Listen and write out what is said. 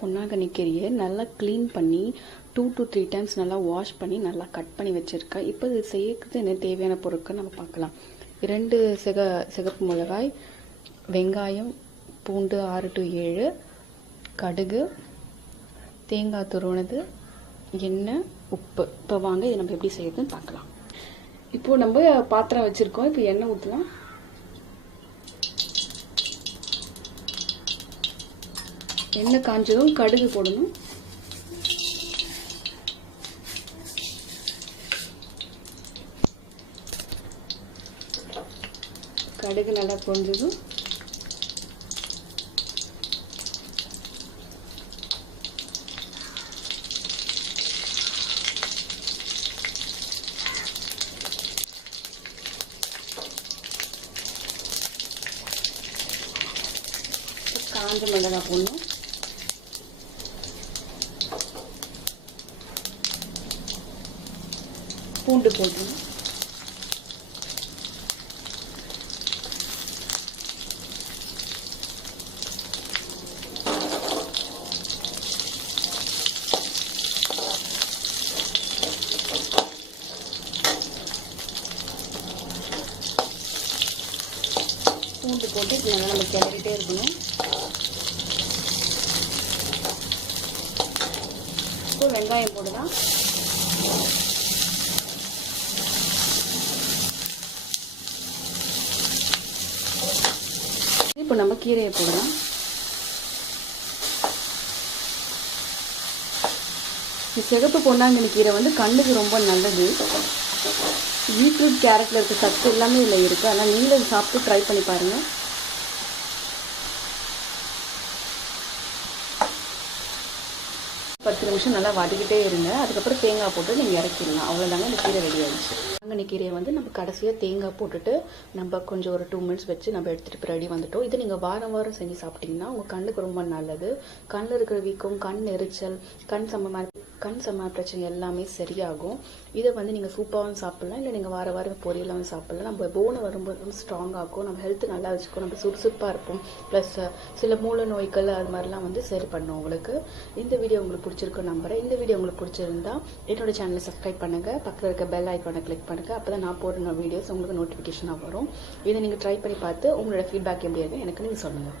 பொன்னாங்கண்ணி கீரையை நல்லா க்ளீன் பண்ணி 2 to 3 times நல்லா வாஷ் பண்ணி நல்லா கட் பண்ணி வச்சுருக்கேன். இப்போ இது செய்யறது என்ன தேவையான பொருட்கள் நம்ம பார்க்கலாம். 2 சிகப்பு மிளகாய், வெங்காயம், பூண்டு 6 to 7, கடுகு, தேங்காய் துருவனது, எண்ணெய், உப்பு. இப்போ வாங்க இதை நம்ம எப்படி செய்யறதுன்னு பார்க்கலாம். இப்போது நம்ம பாத்திரம் வச்சுருக்கோம். இப்போ எண்ணெய் ஊற்றலாம். எண்ணெய் காஞ்சதும் கடுகு போடணும். கடுகு நல்லா பொரிஞ்சதும் காஞ்ச மிளகாய் போடணும். பூண்டு போடணும். பூண்டு போட்டு நல்லா நம்ம கிளறிட்டே இருக்கணும். இப்போ வெங்காயம் போடலாம். இப்போ நம்ம கீரையை போடலாம். சிகப்பு பொன்னாங்கண்ணி கீரை வந்து கண்ணுக்கு ரொம்ப நல்லது. பீட்ரூட், கேரட்டில் இருக்க சத்து எல்லாமே இதில் இருக்குது. ஆனால் நீங்களும் சாப்பிட்டு ட்ரை பண்ணி பாருங்கள். பத்து நிமிஷம் நல்லா வதக்கிட்டே இருங்க. அதுக்கப்புறம் தேங்காய் போட்டு நீங்கள் இறக்கிடலாம். அவ்வளோதாங்க, இந்த கீரை ரெடி ஆகிடுச்சு. பொன்னாங்கண்ணி கீரையை வந்து நம்ம கடைசியாக தேங்காய் போட்டுட்டு நம்ம கொஞ்சம் ஒரு 2 minutes வச்சு நம்ம எடுத்துகிட்டு இப்போ ரெடி வந்துட்டோம். இது நீங்கள் வாரம் வாரம் செஞ்சு சாப்பிட்டிங்கன்னா உங்கள் கண்ணுக்கு ரொம்ப நல்லது. கண்ணில் இருக்கிற வீக்கம், கண் எரிச்சல், கண் சம்ம பிரச்சனை எல்லாமே சரியாகும். இதை வந்து நீங்கள் சூப்பாகவும் சாப்பிட்லாம், இல்லை நீங்கள் வார வாரம் பொரியலாகவும் சாப்பிட்லாம். நம்ம போனை வரும்போது ஸ்ட்ராங்காகும், நம்ம ஹெல்த் நல்லா வச்சுக்கும், நம்ம சுறுசுறுப்பாக இருப்போம். ப்ளஸ் சில மூல நோய்கள் அது மாதிரிலாம் வந்து சரி பண்ணும் உங்களுக்கு. இந்த வீடியோ உங்களுக்கு பிடிச்சிருக்குன்னு நம்புறேன். இந்த வீடியோ உங்களுக்கு பிடிச்சிருந்தா என்னோட சேனலை சப்ஸ்கிரைப் பண்ணுங்கள், பக்கத்தில் இருக்க பெல் ஐக்கானை கிளிக் பண்ணுங்கள். அப்போ தான் நான் போடுற வீடியோஸ் உங்களுக்கு நோட்டிஃபிகேஷனாக வரும். இதை நீங்கள் ட்ரை பண்ணி பார்த்து உங்களோட ஃபீட்பேக் எப்படி இருக்குது எனக்கு நீங்கள் சொல்லுங்கள்.